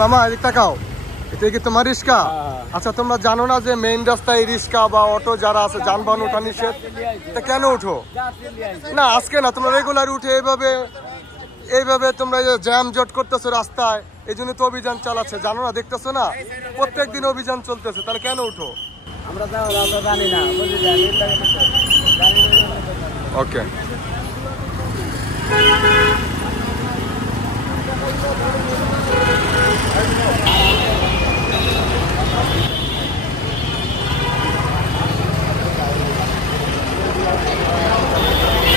মামা এদিক তাকাও, এটা কি তোমার রিস্কা? আচ্ছা তোমরা জানো না যে মেইন রাস্তায় রিস্কা বা অটো যারা আছে যানবাহন ওঠা নিষেধ, তা কেন উঠো না? আজকে না, তোমরা রেগুলার উঠে এইভাবে তোমরা জ্যাম জট করতেছো রাস্তায়, এই জন্য তো অভিযান চালাচ্ছে, জানো না? দেখতেছো না প্রত্যেক দিন অভিযান চলতেছে, তাহলে কেন উঠো? আমরা জানি না, ওকে।